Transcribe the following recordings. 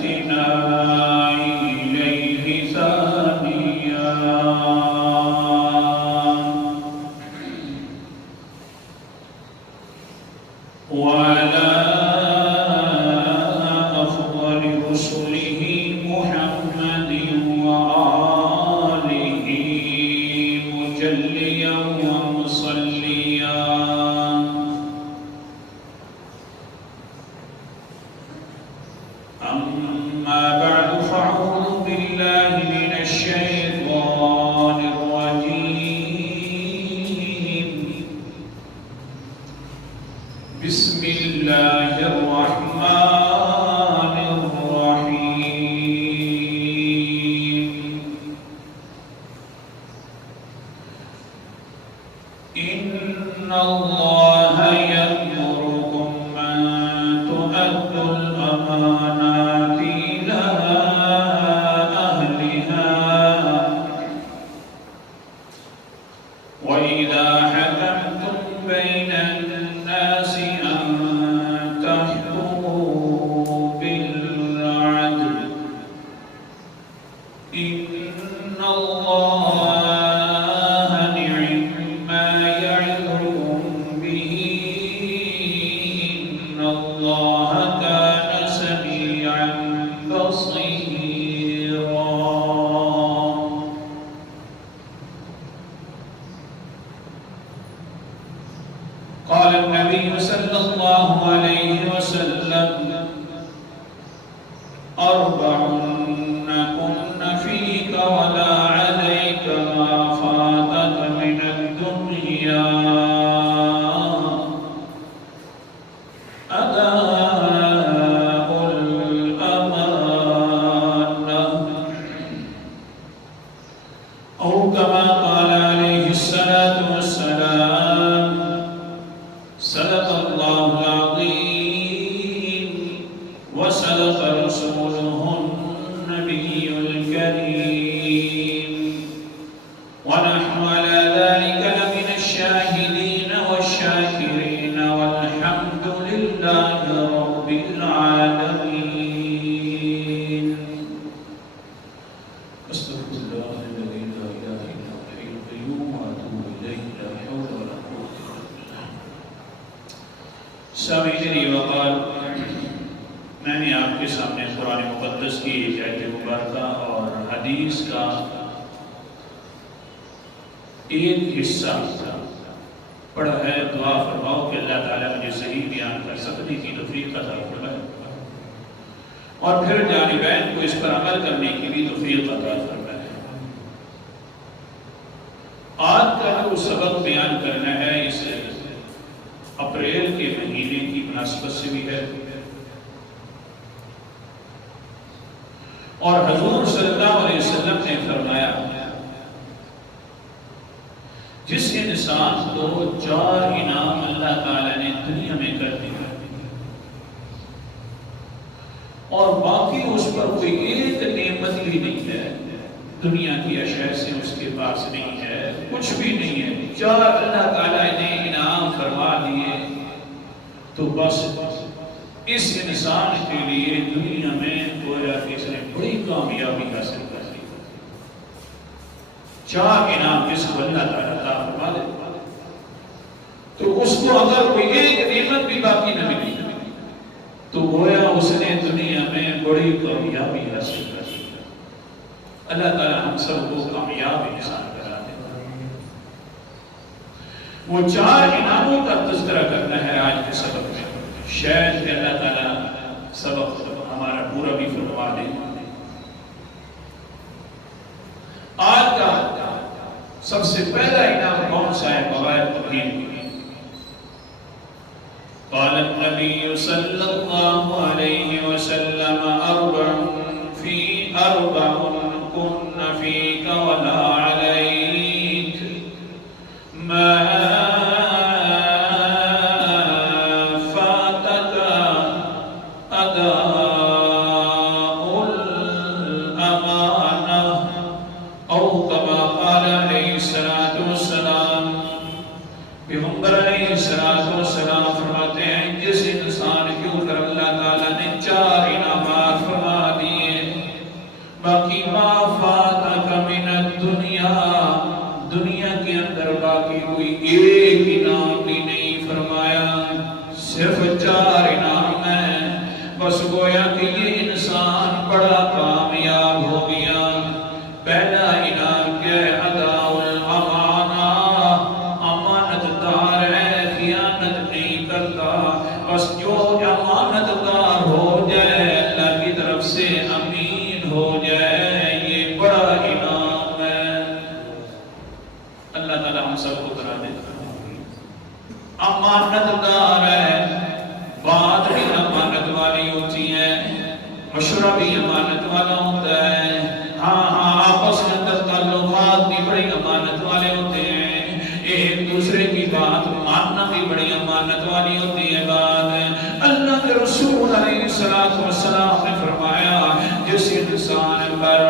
الثناء إليه ثانيا وعلى أفضل رسله محمد وآله مجليا ومصليا أما بعد فأعوذ بالله من الشيطان الرجيم بسم الله الرحمن الرحيم إن الله يأمركم أن تؤدوا الأمانات إلى أهلها وإذا حكمتم بين الناس أن تحكموا بالعدل إن الله نعم ما يعظكم به إن الله كان سميعا بصيرا قال النبي صلى الله عليه وسلم أربع كن فيك ولا عليك ما فاتك من الدنيا أداء الأمانة أو كما قال عليه الصلاة والسلام صدق الله العظيم وصدق رسوله النبي الكريم ونحن على ذلك لمن الشاهدين والشاكرين والحمد لله رب العالمين أستغفر الله الذي لا إله إلا هو الحي القيوم وأتوب إليه لا حول ولا قوة إلا بالله سامعین وقال میں نے آپ کے سامنے قرآن مقدس کی ایک آیت مبارکہ اور حدیث کا ایک حصہ پڑھا ہے. دعا فرماؤ کہ اللہ تعالیٰ مجھے صحیح بیان کر سکنے کی توفیق عطا فرمائے اور پھر جانبین کو اس پر عمل کرنے کی بھی توفیق عطا فرمائے. آج کا جو سبق بیان کرنا ہے اس اپریل کے مہینے کی مناسبت سے بھی ہے اور حضور صلی اللہ علیہ وسلم نے فرمایا جس انسان کو 4 انعام اللہ تعالیٰ نے دنیا میں کر دیا اور باقی اس پر کوئی ایک نعمت بھی نہیں ہے, دنیا کی اشیاء سے اس کے پاس نہیں ہے, کچھ بھی نہیں ہے, 4 اللہ تعالیٰ نے انعام فرما دیے تو بس اس انسان کے لیے دنیا میں گویا کہ اس نے بڑی کامیابی حاصل کر لی. 4 انعام جس کو اللہ تعالیٰ عطا فرما دے تو اس کو اگر کوئی ایک نعمت بھی باقی نہ ملی تو گویا اس نے دنیا میں بڑی کامیابی حاصل کر لی. اللہ تعالیٰ ہم سب کو کامیاب انسان کرا دے. وہ 4 انعاموں کا تذکرہ کرنا ہے آج کے سبق میں. شاید کہ اللہ تعالیٰ سبق ہمارا پورا بھی فرما دے. آج کا سب سے پہلا انعام کون سا ہے؟ فوائد توحید. قال النبي صلى الله عليه وسلم أربع كن فيك ولا عليك ما فاتك أداء الأمانة أو كما قال عليه الصلاة والسلام. پیغمبر علیہ السلام فرماتے ہیں جس انسان کے اوپر اللہ تعالیٰ نے 4 انعامات فرما صرف 4 انعام ہیں، بس گویا کہ یہ انسان بڑا کامیاب ہو گیا۔ پہلا انعام کیا ہے؟ اداء الامانہ، امانت دار ہے، خیانت نہیں کرتا۔ بس جو امانت دار ہو جائے، اللہ کی طرف سے امین ہو جائے، یہ بڑا انعام ہے۔ اللہ تعالیٰ ہم سب کو کرا دے۔ امانت دار ہے، بات بھی امانت والی ہوتی ہے، مشورہ بھی امانت والا ہوتا ہے، ہاں آپس میں تعلقات بھی بڑی امانت والے ہوتے ہیں، ایک دوسرے کی بات ماننا بھی بڑی امانت والی ہوتی ہے۔ بات اللہ کے رسول علیہ السلام نے فرمایا، جس انسان پر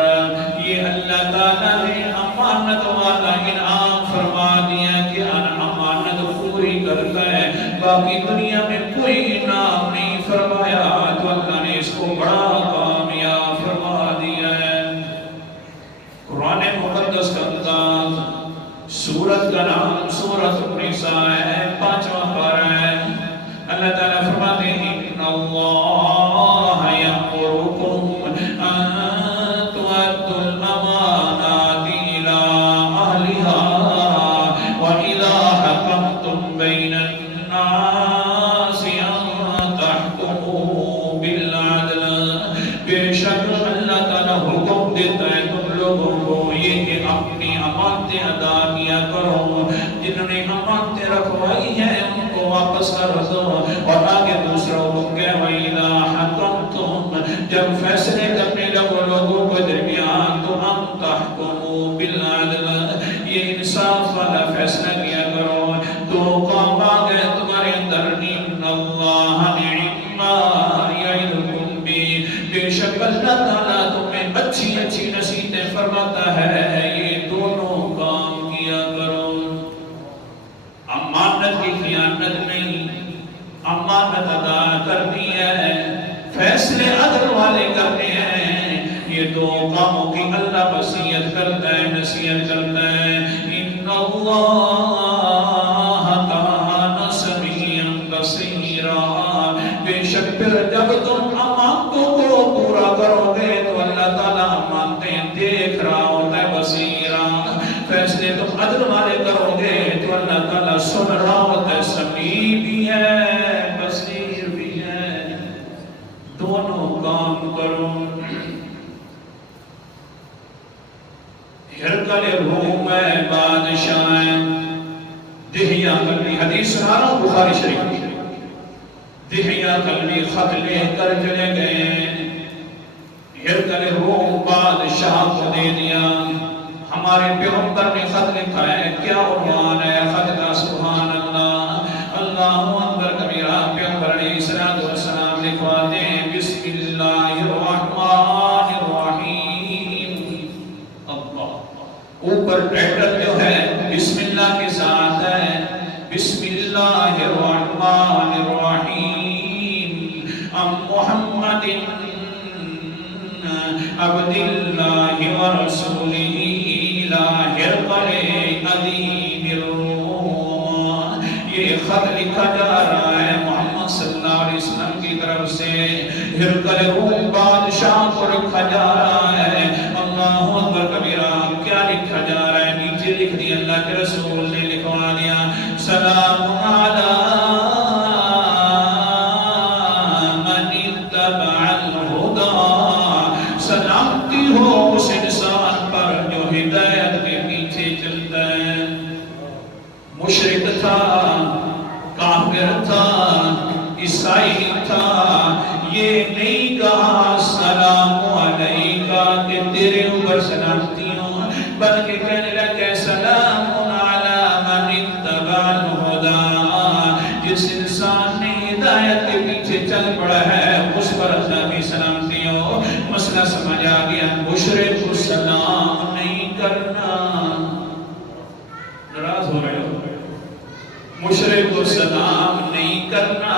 یہ اللہ تعالیٰ نے امانت والا انعام فرما دیا کہ امانت پوری کرتا ہے، باقی دنیا میں کوئی انعام نہیں فرمایا، تو اللہ نے اس کو بڑا کامیاب فرما دیا ہے۔ قرآن مقدس کا انداز، سورت کا نام سورت النساء ہے، 5واں پارہ ہے۔ اللہ تعالیٰ فرماتے ہیں ان اللہ یأمرکم ان تؤدوا الامانات الی اہلہا واذا حکمتم بین الناس ان تحکموا بالعدل۔ بے شک اللہ تعالیٰ حکم دیتا ہے تم لوگوں کو یہ کہ اپنی امانتیں ادا کیا کرو، جنہوں نے امانتیں رکھوائی ہیں ان کو واپس کر دو، اور آگے دوسرا حکم کہ وَإِذَا حَكَمْتُمْ، جب فیصلے کرنے لگو لوگوں کے درمیان تو أَن تَحْكُمُوا بِالْعَدْلِ، یہ انصاف والا فیصلہ کیا کرو۔ تو کام آ گئے تمہارے اندر، إِنَّ اللَّهَ نِعِمَّا يَعِظُكُم بِهِ، بے شک اللہ تعالیٰ تمہیں اچھی اچھی نصیحتیں فرماتا ہے، یہ دونوں کام کیا کرو۔ امانت کی خیانت نہیں، امانت ادا کرنی ہے، فیصلے عدل والے کرنے ہیں، یہ دو کاموں کی اللہ وصیت کرتا ہے، نصیحت کرتا ہے۔ ان اللہ کان سمیعا بصیرا، بے شک پھر جب تم امانتوں کو پورا کرو گے تو اللہ تعالیٰ امانتیں دیکھ رہا ہوتا ہے، بصیرا، فیصلے تم عدل والے کرو گے تو اللہ تعالیٰ سن رہا ہوتا ہے، سمیع بھی ہے بصیر بھی ہے، دونوں کام کرو۔ ہرقل روم ہے، بادشاہ ہے، دہیا کلبی، حدیث سنا رہا ہوں بخاری شریف، دہیا کلبی خط لے کر چلے گئے، ہرقل روم بادشاہ کو دے دیا۔ ہمارے پیغمبر نے خط لکھا ہے، کیا عنوان ہے خط کا؟ سبحان اللہ، اللہ اکبر کبیرہ۔ پیغمبر علیہ السلام لکھواتے ہیں، بسم اللہ الرحمن الرحیم۔ اللہ، اوپر ٹائٹل جو ہے بسم اللہ کے ساتھ ہے، بسم اللہ الرحمن الرحیم، ام محمد عبد اللہ ورسولہ ہرقل عظیم الروم۔ یہ خط لکھا جا رہا ہے محمد صلی اللہ علیہ وسلم کی طرف سے، ہرقل روم بادشاہ کو لکھا جا رہا ہے۔ اللہ اکبر کبیرہ، کیا لکھا جا رہا ہے؟ نیچے لکھ دیا، اللہ کے رسول نے لکھوا دیا، سلام علی من اتبع الہدی، سلامتی ہو اس انسان پر جو ہدایت کے پیچھے چلتا ہے۔ مشرک تھا، کافر تھا، عیسائی تھا، یہ نہیں کہا سلام علیکہ کہ تیرے اوپر سلامتی ہوں، بلکہ کہنے لگے سلام علی من اتبع الہدی، جس انسان نے ہدایت کے پیچھے چل پڑا ہے اس پر اللہ کی سلامتی ہو۔ مسئلہ سمجھ آ گیا، مشرک کو سلام نہیں کرنا، ناراض ہو رہے ہو؟ مشرک کو سلام نہیں کرنا،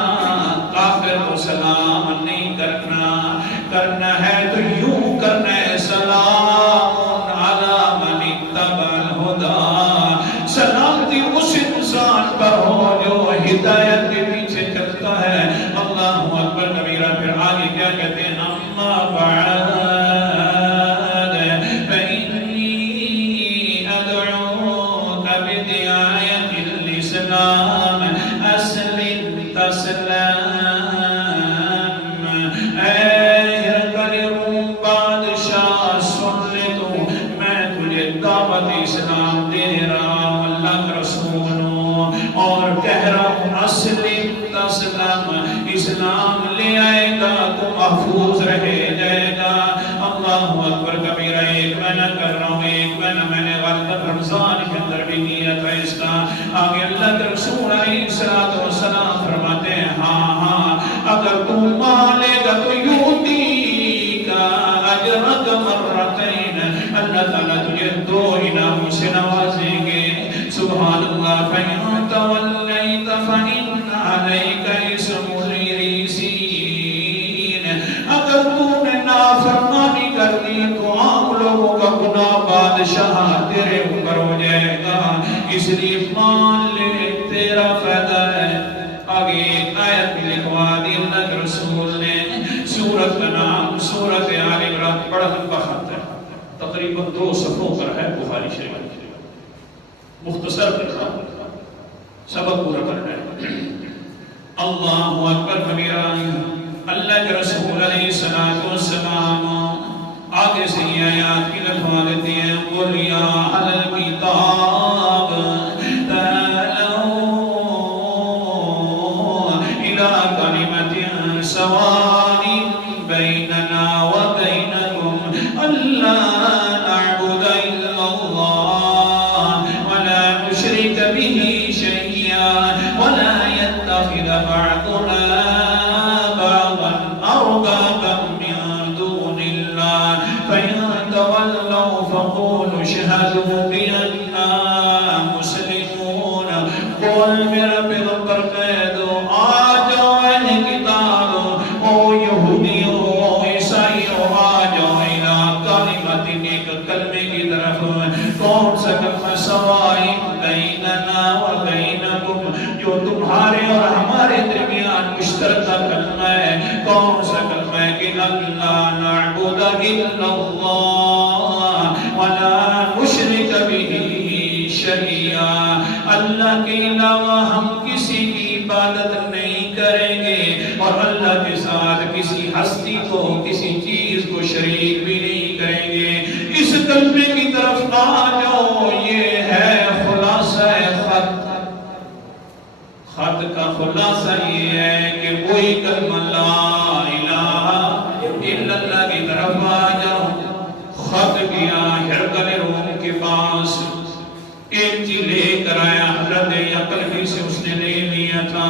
کافر کو سلام نہیں کرنا، کرنا ہے تو یوں کرنا ہے، سلام علی من اتبع الہدی، سلامتی اس انسان پر ہو جو ہدایت کے پیچھے چلتا ہے۔ السلام اے ہرقل روم بادشاہ سن لے تو میں تجھے دعوت اسلام دے رہا ہوں اللہ کا رسول ہوں اور کہہ رہا ہوں اسلم تسلم اسلام لے آئے گا تو محفوظ رہے جائے گا اللہ اکبر کبیرہ ایک میں نہ کر رہا ہوں ایک میں نے غلط رمضان کے اندر بھی کیا تھا اس کا آگے اللہ کے رسول علیہ السلام فرماتے ہیں ہاں اگر تم مالے گا تو یوتی کا اجرک مرتین اللہ تعالیٰ تجھے 2 انعاموں سے نوازیں گے سبحان اللہ فَإِن تَوَلَّيْتَ فَإِنَّ عَلَيْكَ إِثْمُ الرِّجْسِينَ اگر تم نے نافرمانی کر دی تو عام لوگوں کا گناہ بادشاہ تیرے اوپر ہو جائے گا اس لیے مان لے تیرا فائدہ ہے آگے ایک آیت بھی لکھوا دی اللہ کے رسول نے سورت کا نام سورت آل عمران بڑا لمبا خط ہے تقریباً 2 صفحوں پر ہے بخاری شریف مختصر کر رہا ہوں سبق پورا کرنا ہے اللہ اکبر کبیرہ اللہ کے رسول علیہ السلام آگے سے یہ آیات کی لکھوا دیتے ہیں قُلْ يَا أَهْلَ الْكِتَابِ تَعَالَوْا إِلَىٰ كَلِمَةٍ سَوَاءٍ بَيْنَنَا وَبَيْنَكُمْ أَلَّا نَعْبُدَ إِلَّا اللَّهَ وَلَا نُشْرِكَ بِهِ شَيْئًا وَلَا يَتَّخِذَ بَعْضُنَا بَعْضًا أَرْبَابًا مِّن دُونِ اللَّهِ فَإِن تَوَلَّوْا فَقُولُوا اشْهَدُوا بِأَنَّا مُسْلِمُونَ قُلْ میرا پیغمبر کہہ دو آ جاؤ اہل کتاب او یہودیوں او عیسائیوں آ جاؤ الہ کلمۃ ایک کلمے کی طرف کون سا کلمہ سوائن بیننا و بینکم جو تمہارے اور ہمارے درمیان مشترکہ کلمہ ہے کون سا کلمہ ہے کہ اللہ نعبد الا اللہ ولا نشرک به شیئا اللہ کے علاوہ ہم کسی کی عبادت نہیں کریں گے اور اللہ کے ساتھ کسی ہستی کو کسی چیز کو شریک بھی نہیں کریں گے اس کلمے کی طرف آ جاؤ یہ ہے خلاصہ خط کا خلاصہ یہ ہے کہ وہی کلمہ لا الہ الا اللہ کی طرف آ جاؤ خط کیا ہرقل روم کے پاس ایک چیز لے کر آیا حضرت یعقوب سے اس نے لے لیا تھا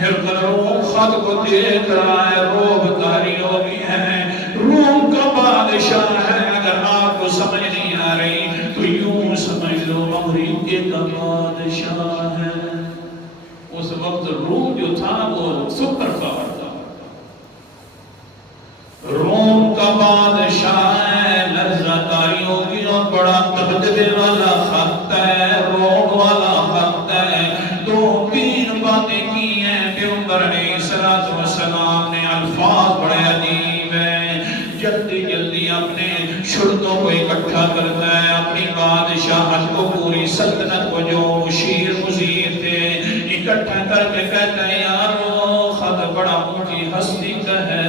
ہرقل روم خط کو دیکھ رہا ہے روب کاری ہو گئی ہے روم کا بادشاہ ہے اگر آپ کو سمجھ نہیں آ رہی تو یوں سمجھ لو امریکہ کا بادشاہ ہے اس وقت روم جو تھا وہ سپر پاور تھا روم کا بادشاہ ہے لرزہ کاری ہوگی اور بڑا دبدبے والا خط ہے روم والا خط ہے 2-3 باتیں کی ہیں پیغمبر علیہ السلام نے الفاظ بڑے عجیب ہیں جلدی اپنے شرطوں کو اکٹھا کرتا ہے اپنی بادشاہت کو پوری سلطنت کو جو مشیر مزید تھے اکٹھا کر کے کہتا ہے یارو خط بڑا اونچی ہستی کا ہے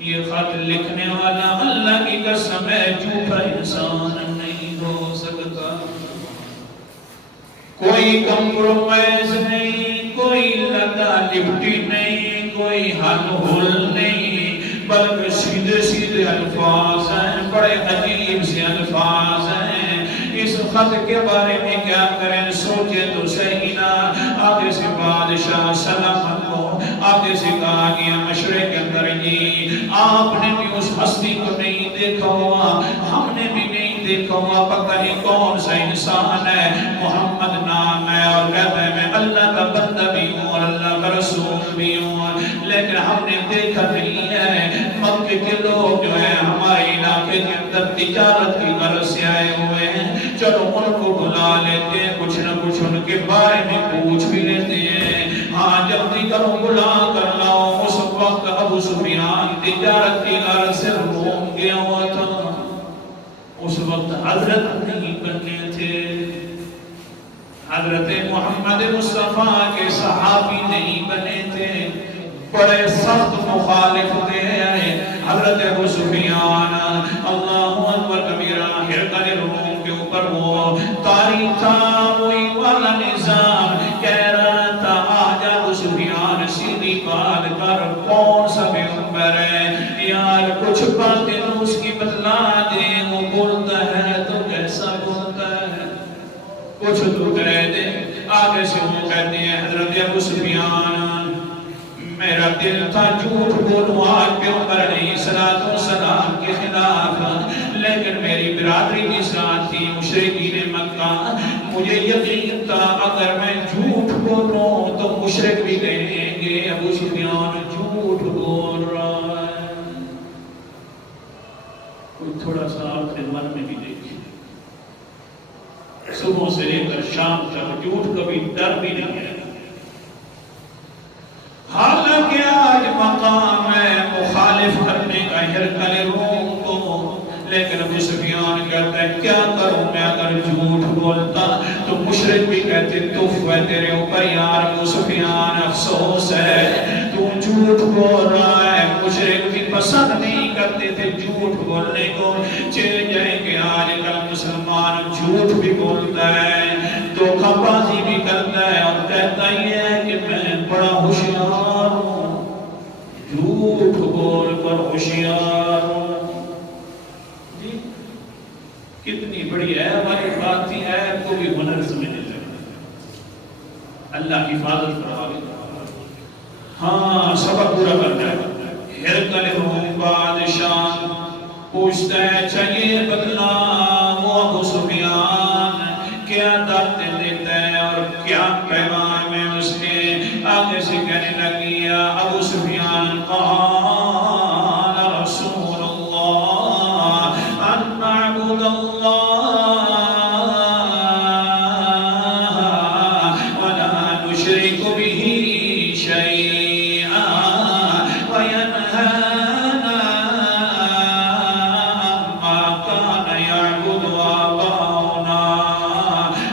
یہ خط لکھنے والا اللہ کی قسم ہے جھوٹا انسان نہیں ہو سکتا کوئی کمپرومائز نہیں کوئی لگا لپٹی نہیں کوئی حل ہل نہیں بلکہ سیدھے الفاظ ہیں بڑے عجیب سے الفاظ ہیں اس خط کے بارے میں کیا کریں سوچے تو صحیح نہ آگے سے بادشاہ سلامت کو آگے سے کہا گیا مشرق کے اندر جی آپ نے بھی اس ہستی کو نہیں دیکھا ہوا ہم نے بھی نہیں دیکھا ہوا پتہ نہیں کون سا انسان ہے محمد نام ہے اور کہتا ہے میں اللہ کا بندہ بھی ہوں اور اللہ کا رسول بھی ہوں لیکن ہم نے دیکھا نہیں ہے مکہ کے لوگ جو ہیں ہمارے علاقے کے اندر تجارت کی غرض سے آئے ہوئے ہیں چلو ان کو بلا لیتے ہیں کچھ نہ کچھ ان کے بارے میں پوچھ بھی لیتے ہیں ہاں جلدی کرو بلا کر لاؤ اس وقت ابو سفیان تجارت کی غرض سے روم گیا ہوا تھا اس وقت حضرت نہیں بننے تھے حضرت محمد مصطفیٰ کے صحابی نہیں بنے تھے، بڑے سخت مخالف تھے۔ حضرت ابو سفیان اللہ اکبر کبیرہ ہرقل روم کے اوپر وہ طاری تھا، وہی والا نظام کہہ رہا تھا آج ابو سفیان سیدھی بات کر، کون سا پیغمبر ہے یار، کچھ باتیں اس کی بتلا دے، وہ بولتا ہے تو کیسا بولتا ہے، کچھ تو کہہ دے۔ آگے سے وہ کہتے ہیں حضرت ابو سفیان میرا دل تھا جھوٹ بولوں آج پیغمبر علیہ السلام کے خلاف، لیکن میری برادری کی ساتھ تھی مشرکین مکہ، مجھے یقین تھا اگر میں جھوٹ بولوں تو مشرک بھی کہیں گے ابو سفیان جھوٹ بول رہا ہے۔ کوئی تھوڑا سا آپ کے من میں بھی دیکھیں، صبح سے لے کر شام تک جھوٹ کبھی ڈر بھی نہیں ہے، حالانکہ آج مقام ہے مخالف کرنے کا ہرقل روم کو، لیکن ابو سفیان کہتا ہے کیا کروں میں اگر جھوٹ بولتا تو مشرک بھی کہتے تف ہے تیرے اوپر یار ابو سفیان، افسوس ہے تو جھوٹ بول رہا ہے۔ مشرک بھی پسند نہیں کرتے تھے جھوٹ بولنے کو، چلے جائیں کہ آج کل مسلمان جھوٹ بھی بولتا ہے، دھوکہ بازی بھی کرتا ہے اور کہتا ہی ہے کہ میں بڑا ہوشیار ہوں، جھوٹ بول کر ہوشیار ہوں۔ جی کتنی بڑی ہے ہماری بات تھی، ہے کو بھی ہنر سمجھنے لگا، اللہ کی حفاظت فرمائے۔ ہاں سبق پورا کرنا ہے۔ ہرقل روم بادشاہ پوچھتا ہے چاہیے بدلا وہ ابو سفیان کیا دعوتیں دیتا ہے اور کیا پیغام ہے اس کے، آگے سے کہنے لگی ابو سفیان قال رسول اللہ ان نعبد اللہ ولا نشرک به شیئا وینہانا عما کان یعبد آباؤنا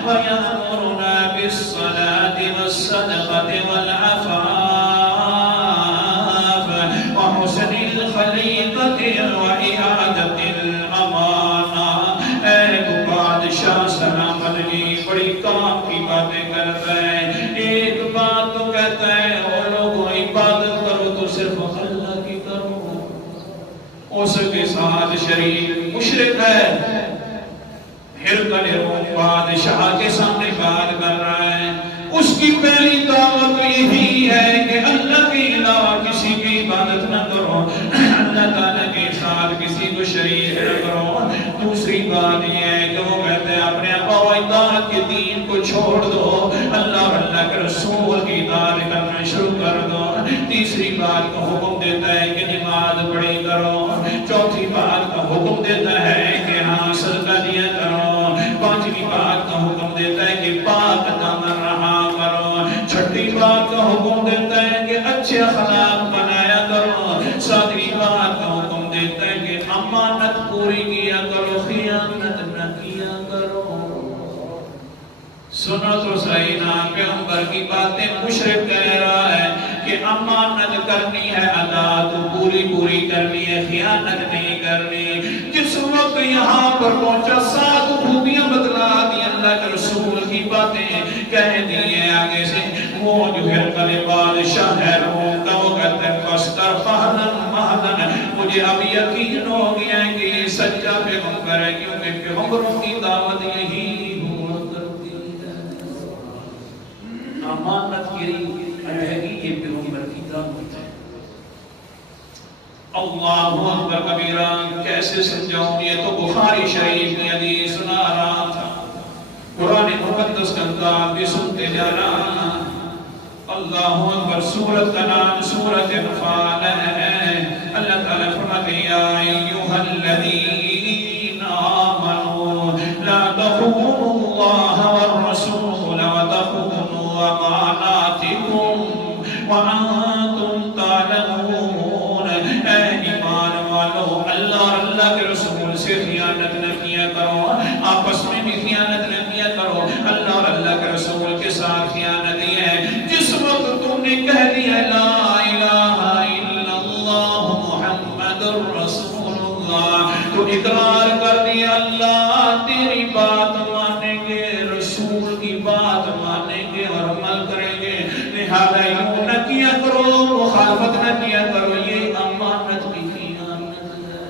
ویأمرنا بالصلاة والصدقة والعفاف وحسن الخلیقة وإعادة الأمانة۔ ایک بادشاہ سلام علیہ بڑی کام کی باتیں کرتا ہے، ایک بات تو کہتا ہے اور لوگوں عبادت کرو تو صرف اللہ کی کرو، اس کے ساتھ شریک مشرک ہے۔ ہرقل روم بادشاہ کے سامنے بات کر رہا ہے، اس کی پہلی دعوت یہی ہے کہ اللہ کے علاوہ کسی کی عبادت نہ کرو، اللہ تعالیٰ کے ساتھ کسی کو شریک نہ کرو۔ دوسری بات یہ ہے کہ وہ کہتے ہیں اپنے آبا و اجداد کے دین کو چھوڑ دو، اللہ اور اللہ کے رسول کی اطاعت کرنا شروع کر دو۔ تیسری بات کا حکم دیتا ہے کہ نماز پڑھی کرو۔ چوتھی بات کا حکم دیتا ہے کہ ہاں صدقہ دیا کرو۔ پانچویں بات کا حکم دیتا ہے کہ پاک دامن رہا کرو۔ چھٹی بات کا حکم دیتا ہے کہ اچھے اخلاق بنایا کرو۔ ساتویں بات کا حکم دیتا ہے کہ امانت پوری کیا کرو، خیانت نہ کیا کرو۔ سنو تو صحیح نا، پیغمبر کی باتیں مشرک کہہ رہا ہے کہ امانت کرنی ہے ادا تو پوری پوری کرنی ہے، خیانت نہیں کرنی۔ جس وقت یہاں پر پہنچا 7 خوبیاں بتلا دی اللہ کے رسول کی باتیں کہہ دی ہیں، آگے سے وہ جو ہرقل بادشاہ ہے روم کا وہ کہتا ہے فاستر فہدن مہدن، مجھے اب یقین ہو گیا ہے کہ یہ سچا پیغمبر ہے، کیونکہ پیغمبروں کی دعوت یہی امانت گری رہے گی، یہ پیغمبر کی دعوت ہے۔ اللہ اکبر کبیرہ، کیسے سمجھاؤں، یہ تو بخاری شریف کی حدیث سنا رہا تھا، قرآن مقدس کا کتاب بھی سنتے جا رہا۔ اللہ اکبر، سورت کا نام سورت انفال ہے۔ اللہ تعالیٰ فرماتے ہیں یا ایھا الذین آمنوا لا تخونوا اللہ والرسول وتخونوا اماناتکم وانتم تعلمون۔ اے ایمان والو، اللہ اور اللہ کے رسول سے خیانت نہ کیا کرو، آپس میں بھی خیانت نہ کیا کرو، اللہ اور اللہ کے رسول لا الہ الا اللہ محمد رسول اللہ، تو اقرار کر دیا اللہ تیری بات مانیں گے، رسول کی بات مانیں گے اور عمل کریں گے، لہذا یوں نہ کیا کرو، مخالفت نہ کیا کرو، یہ امانت کی خیانت ہے۔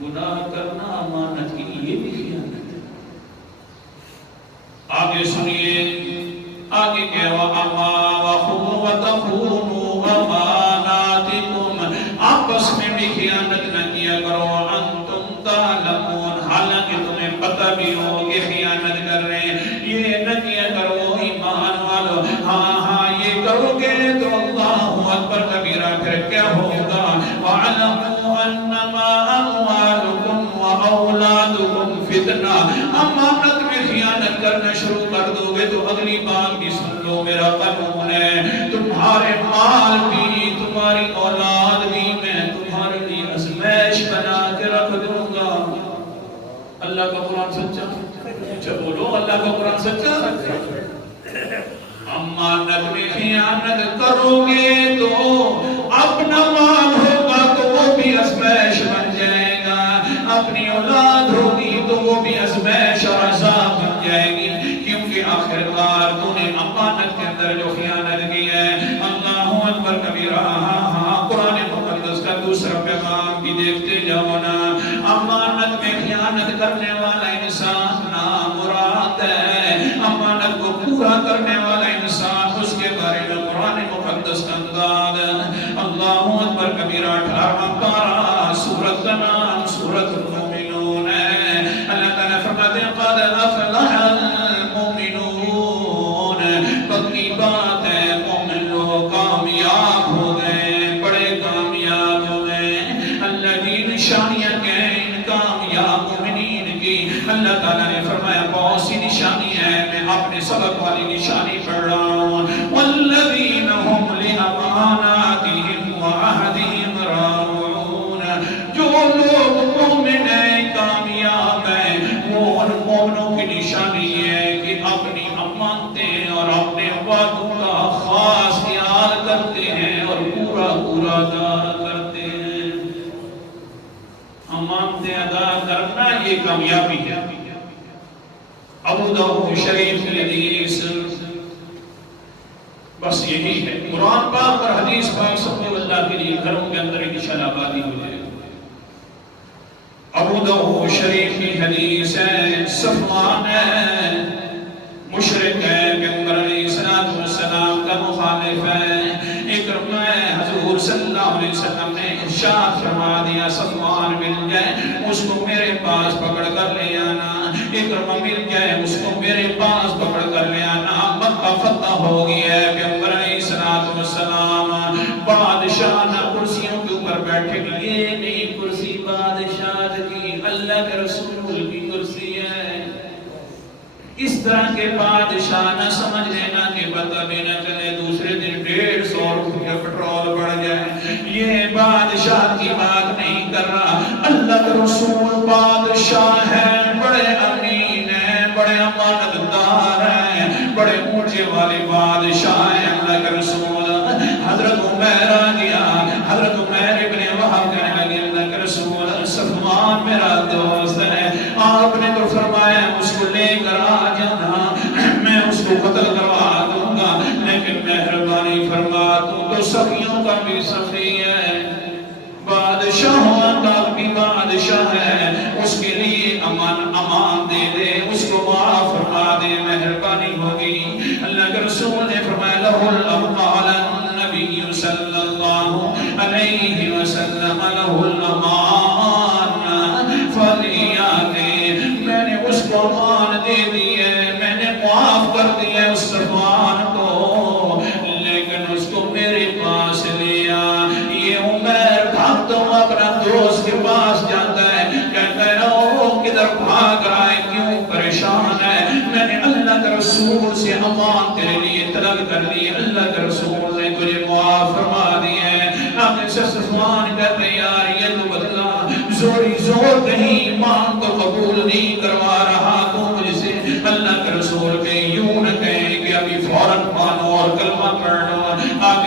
گناہ کرنا امانت کی یہ بھی خیانت ہے۔ آگے سنیے، آگے کہ وَأَمَا وَتَخُونُوا أَمَانَاتِكُمْ، آپس میں بھی خیانت نہ کیا کرو، انتم تعلمون، حالانکہ تمہیں پتہ بھی ہو کہ خیانت کر رہے ہیں، یہ نہ کیا کرو ایمان والو۔ ہاں یہ کرو گے تو اللہ اکبر کبیرہ، پھر کیا ہوگا؟ وَعَلَمُوا أَنَّمَا أَمْوَالُكُمْ وَأَوْلَادُكُمْ فِتْنَةٌ، امانت میں خیانت کرنا شروع کر دو گے تو اگلی بات بھی سن لو، میرا قانون ہے، تمہارے مال بھی تمہاری اولاد بھی میں تمہارے لیے آزمائش بنا کے رکھ دوں گا۔ اللہ کا قرآن سچا، اچھا بولو اللہ کا قرآن سچا۔ امانت میں خیانت کرو گے تو اپنا مال ہوگا تو وہ بھی آزمائش بن جائے گا، اپنی اولاد ہوگی تو وہ بھی آزمائش اور عذاب بن جائے گی، کیونکہ آخرکار تو نے امانت کے اندر جو خیانت کی ہے۔ اللہ اکبر کبیرہ۔ ہاں قرآن مقدس کا دوسرا پیغام بھی دیکھتے جاؤ نا، امانت میں خیانت کرنے والا انسان نامراد ہے، امانت کو پورا کرنے والا انسان، اس کے بارے میں قرآن مقدس کا انداز۔ اللہ اکبر کبیرہ۔ 18واں پارہ سورۃ کا نام سورۃ المومنون ہے۔ اللہ تعالیٰ فرماتے ہیں قد افلح المومنون، پکی بات ہے مومن لوگ کامیاب ہو گئے، بڑے کامیاب ہو گئے۔ الذین شانیاں کہیں ان کامیاب مومنین کی، اللہ تعالیٰ نے فرمایا بہت سی نشانی ہے، میں اپنے سبق والی نشانی پڑھ رہا ہوں۔ والذین هم لأماناتهم وعہدهم راعون، جو لوگ مومن ہیں کامیاب ہیں، وہ ان مومنوں کی نشانی ہے کہ اپنی امانتیں اور اپنے وعدوں کا خاص خیال کرتے ہیں اور پورا ادا کرتے ہیں۔ امانتیں ادا کرنا یہ کامیابی ہے۔ ابو داؤد شریف کی حدیث، بس یہی ہے، قرآن پاک اور حدیث پاک سب کو اللہ کے لیے گھروں کے اندر انشاءاللہ آبادی ہو جائے۔ ابو داؤد شریف کی حدیث ہے، صفوان ہے، مشرک ہے، پیغمبر علیہ السلام کا مخالف ہے، اکرمہ حضور صلی اللہ علیہ وسلم نے ارشاد فرما دیا صفوان مل جائے اس کو میرے پاس پکڑ کر لے آنا، اکرمہ مل جائے اس کو میرے پاس پکڑ کر لے آنا۔ مکہ فتح ہو گیا ہے، پیغمبر علیہ السلام بادشاہ نہ کرسیوں کے اوپر بیٹھے، یہ نہیں کرسی بادشاہ کی، اللہ کے رسول کی کرسی ہے۔ اس طرح کے بادشاہ نہ سمجھ لینا کہ پتہ بھی نہ چلے دوسرے دن 150 روپے پٹرول بڑھ جائے، یہ بادشاہ کی بات نہیں کر رہا، اللہ کے رسول بادشاہ ہیں، بڑے امین ہیں، بڑے امانت دار ہیں، بڑے اونچے والے بادشاہ ہیں۔ اللہ کے رسول حضرت عمیر آ گیا، حضرت عمیر ابن وہب کہنے لگے اللہ کے رسول صفوان میرا دوست ہے، آپ نے تو فرمایا اس کو لے کر آ جانا، میں اس کو قتل کروا دوں گا، لیکن مہربانی فرما تو سخیوں کا بھی سخی ہے، بادشاہوں کا بھی بادشاہ ہے، اس کے لیے امان دے دے، اس کو معاف فرما دے، مہربانی ہوگی۔ اللہ کے رسول نے فرمایا لہ القال النبی صلی اللہ علیہ وسلم لہ الامان فلیاتے، میں نے اس کو امان دے دی ہے، میں نے معاف کر دیا ہے اس صفوان کو، لیکن اس کو میرے پاس لیا۔ یہ عمیر بھاگ تو اپنا دوست کے پاس جاتا ہے، کہتا ہے او کدھر بھاگ رہا ہے، کیوں پریشان ہے، میں نے اللہ کے رسول سے امان تیرے لیے طلب کر لی، اللہ کے رسول نے تجھے معاف فرما دیا ہے۔ آپ نے صفوان کہتے ہیں یار یہ تو بدلا زوری زور نہیں، ایمان تو قبول نہیں کروا رہا تو مجھ سے، اللہ کے رسول پہ یوں نہ کہیں کہ ابھی فوراً مانو اور کلمہ پڑھ لو،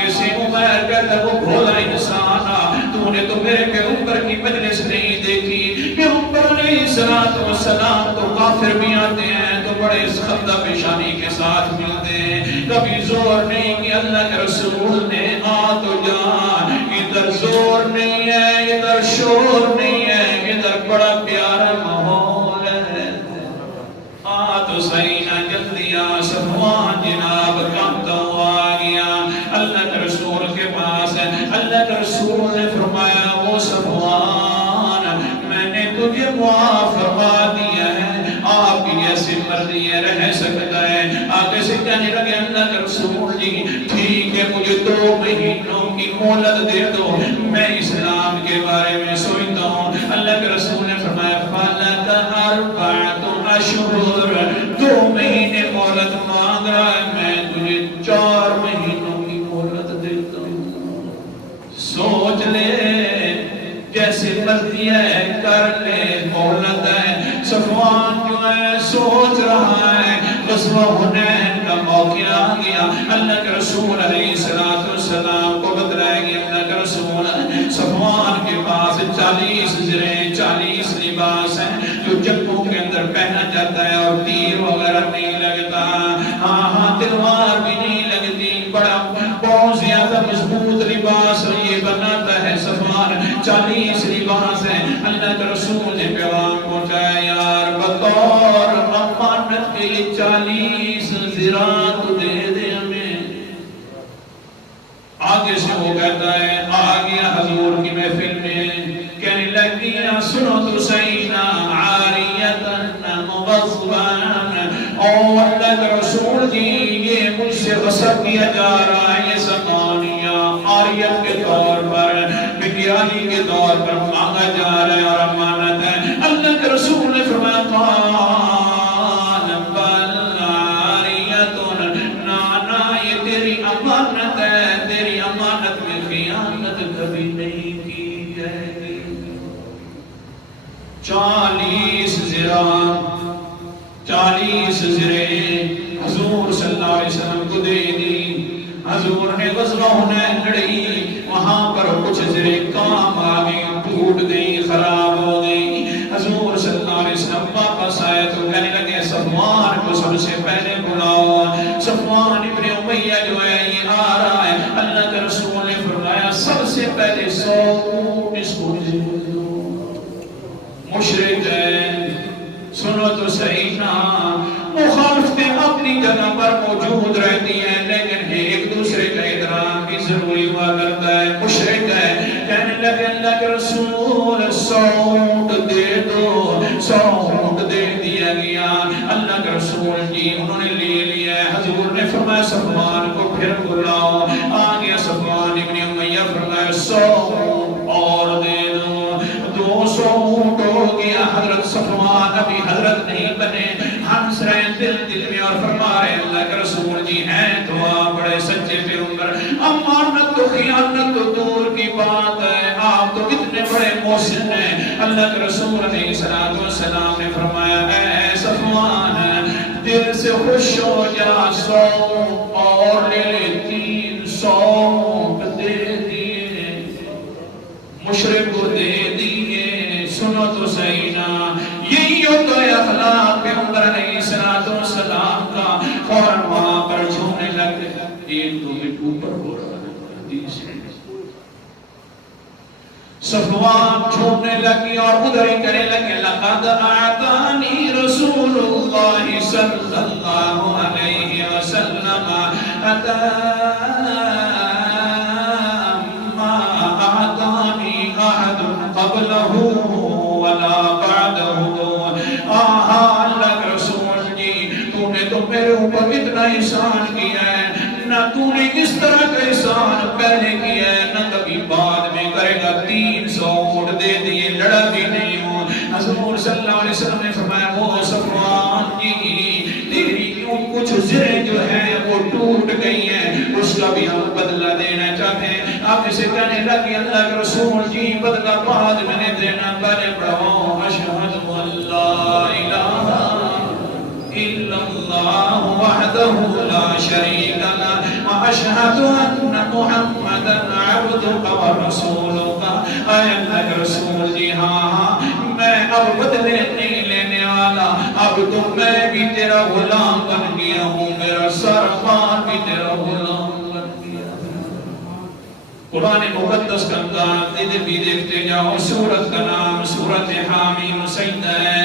آگے سے عمیر کہتا ہے وہ بھولا انسان، تو نے تو میرے پیغمبر کی مجلس نہیں دیکھی، پیغمبر علیہ السلام تو کافر بھی آتے ہیں تو بڑے خندہ پیشانی کے ساتھ ملتے ہیں، کبھی زور نہیں کہ اللہ کے رسول نے آ تو جان، ادھر زور نہیں ہے، ادھر شور نہیں ہے، ادھر بڑا پیارا ماحول ہے، آ تو صحیح نہ جلدی آ صفوان جناب کم تو آ گیا اللہ کے رسول کے پاس ہے۔ اللہ کے رسول نے فرمایا وہ صفوان میں نے تجھے معاف فرما دیا ہے، آپ کی جیسی مرضی ہے رہ سکتا ہے۔ آگے سے کہنے لگے اللہ کے رسول جی ٹھیک ہے مجھے 2 مہینوں کی مہلت دے دو، میں اسلام کے بارے میں سوچتا ہوں۔ اللہ کے رسول نے فرمایا فَلَكَ 4 اشہر، 2 مہینے مہلت مانگ رہا ہے، میں تجھے 4 مہینوں کی مہلت دیتا ہوں، سوچ لے جیسے مرضی ہے کر لے، مہلت ہے۔ صفوان جو ہے سوچ رہا ہے، غزوہ حنین کا موقع آ گیا، اللہ کے رسول علیہ السلام کو بتلائے گی، اللہ کے رسول صفوان کے پاس 40 زریں 40 لباس ہیں جو جنگوں کے اندر پہنا جاتا ہے اور تیر وغیرہ نہیں لگتا، ہاں تلوار بھی نہیں لگتی، بڑا بہت زیادہ مضبوط لباس یہ بناتا ہے صفوان، 40 لباس ہیں۔ اللہ کے رسول نے پیغام پہنچایا یار بطور امانت کے یہ 40 زرات دے دے ہمیں۔ آگے سے وہ کہتا ہے آ گیا حضور کی محفل میں، کہنے لگی سنو تو سینا عاریتن مغضبان، اور اللہ کے رسول جی یہ مجھ سے غصب کیا جا رہا ہے، یہ سمانیہ عاریت کے طور پر بگیانی کے طور پر مانگا جا رہا ہے اور امانت ہے۔ اللہ کے رسول نے فرمایا قال بل عاریتن، نانا یہ تیری امانت ہے، تیری امانت میں خیانت کبھی نہیں کی جائے گی۔ 40 زریں حضور صلی اللہ علیہ وسلم کو دے دی، حضور نے غزوہ حنین لڑی، وہاں پر کچھ زریں کام آ گئی، ٹوٹ گئی، خراب ہو گئی، حضور صلی اللہ علیہ وسلم واپس آئے تو کہنے لگے صفوان کو سب سے پہلے بلاؤ، صفوان ابن امیہ جو ہے یہ آ رہا ہے، اللہ کے رسول نے فرمایا سب سے پہلے 100 اونٹ اس کو دے دو۔ مشرک ہے، سنو تو صحیح نا، مخالفتیں اپنی جگہ پر موجود رہتی ہیں لیکن ایک دوسرے کا احترام بھی ضروری ہوا کرتا ہے۔ مشرک ہے، کہنے لگے اللہ کے رسول 100 اونٹ دے دو، 100 اونٹ دے دیا گیا، اللہ کے رسول جی انہوں نے لے لیا ہے۔ حضور نے فرمایا صفوان کو پھر بلاؤ، آ گیا صفوان ابن امیہ، فرمایا 100 اونٹ اور دے دو، 200 اونٹ ہو گیا۔ حضرت صفوان ابھی حضرت نہیں بنے، ہنس رہے دل میں اور فرما رہے اللہ کے رسول جی ہیں تو آپ بڑے سچے پیغمبر، امانت تو خیانت تو دور کی بات ہے، آپ تو کتنے بڑے محسن ہیں۔ اللہ کے رسول علیہ السلام نے فرمایا اے صفوان دل سے خوش ہو جا، 100 اور لے لے، 300 دے دیے، مشرک کو دے دیے۔ سنو تو صحیح نا، یہی ہوتا ہے اخلاق پیغمبر علیہ السلام کا۔ فوراً وہاں پر چھونے لگے، 1-2 منٹ اوپر ہو رہا ہے، صفوان چھونے لگی اور ادھر ہی کرنے لگے لقد اعطانی رسول اللہ صلی اللہ علیہ وسلم ما اعطانی احد قبلہ ولا بعدہ۔ اللہ کے رسول جی تو نے تو میرے اوپر اتنا احسان کیا ہے، نہ تو نے اس طرح کا احسان پہلے کیا ہے نہ کبھی بعد میں کرے گا۔ 300 اونٹ دے دیے، لڑا بھی نہیں ہوں۔ حضور صلی اللہ علیہ وسلم نے فرمایا وہ صفوان جی تیری کچھ زریں جو ہیں وہ ٹوٹ گئی ہیں، اس کا بھی ہم بدلہ دینا چاہتے ہیں۔ آپ اسے کہنے لگی اللہ کے رسول جی بدلہ بعد میں نے دینا، پہلے پڑھو اشہد ان لا الہ الا اللہ وحدہ لا شریک لہ واشہد ان محمدا عبدک ورسولک، اے اللہ کے رسول جی ہاں میں اب بدلے نہیں لینے والا، اب تو میں بھی تیرا غلام بن گیا ہوں، میرا سرمان بھی تیرا غلام بن گیا۔ قرآن مقدس کا انداز بھی دیکھتے جاؤ، سورت کا نام سورت حامیم سجدہ ہے،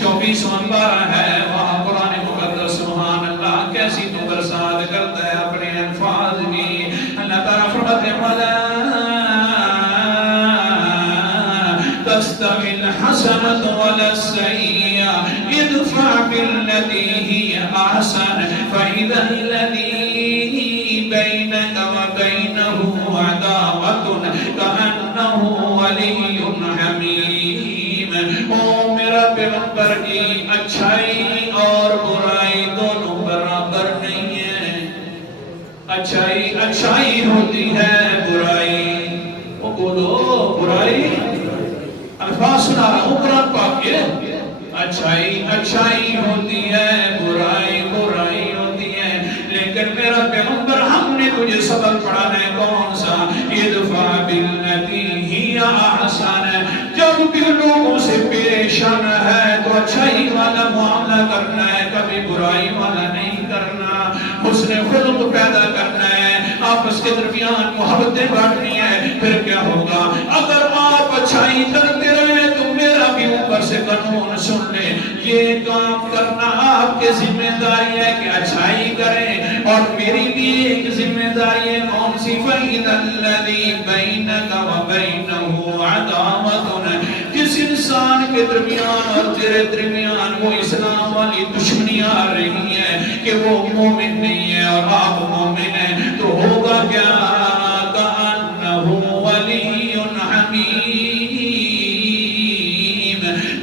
24واں پارہ ہے، وہاں قرآن مقدس سبحان اللہ کیسی تو برسات کرتا ہے اپنے الفاظ میں۔ اللہ تعالیٰ فرماتے ہیں وَلَا تَسْتَوِي الْحَسَنَةُ وَلَا السَّيِّئَةُ ادْفَعْ بِالَّتِي هِيَ أَحْسَنُ فَإِذَا الَّذِي بَيْنَكَ وَبَيْنَهُ عَدَاوَةٌ كَأَنَّهُ وَلِيٌّ حَمِيمٌ۔ او میرا پیغمبر کی اچھائی اور برائی دونوں برابر نہیں ہے، اچھائی ہوتی ہے، برائی وہ بولو برائی الفاظ سنا رہا ہوں قرآن پاک کے، اچھائی ہوتی ہے، برائی ہوتی ہے، لیکن میرا پیغمبر ہم نے تجھے سبق پڑھانا ہے کون سا؟ ادفع باللتی ہی احسن، جب بھی لوگوں سے پریشان ہے تو اچھائی والا معاملہ کرنا ہے، کبھی برائی والا نہیں کرنا، حسن خلق پیدا کرنا ہے، آپس کے درمیان محبتیں بانٹنی ہے۔ پھر کیا ہوگا؟ اگر آپ اچھائی کرتے رہے تو میرا بھی اوپر سے قانون سن لیں، یہ کام کرنا آپ کے ذمہ داری ہے کہ اچھائی کریں، اور میری بھی ایک ذمہ داری ہے کون سی؟ فَإِذَا الَّذِي بَيْنَكَ وَبَيْنَهُ عَدَاوَةٌ، جس انسان کے درمیان اور تیرے درمیان وہ اسلام والی دشمنیاں آ رہی ہیں کہ وہ مومن نہیں ہے اور آپ مومن ہیں، تو ہوگا کیا؟ كَأَنَّهُ وَلِيٌّ حَمِيمٌ۔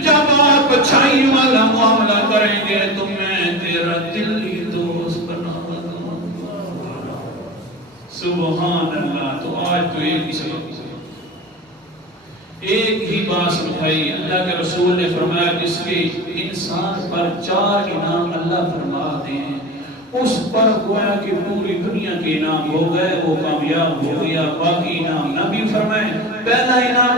جب آپ اچھائی والا معاملہ کریں گے تو میں تیرا دلی دوست بنا دوں۔ سبحان اللہ۔ تو آج تو ایک ہی بات سمجھائی، اللہ کے رسول نے فرمایا جس کے انسان پر 4 انعام اللہ فرما دیں اس پر گویا کہ پوری دنیا کے انعام ہو گئے، وہ کامیاب ہو گیا، باقی انعام نبی فرمائے۔ پہلا انعام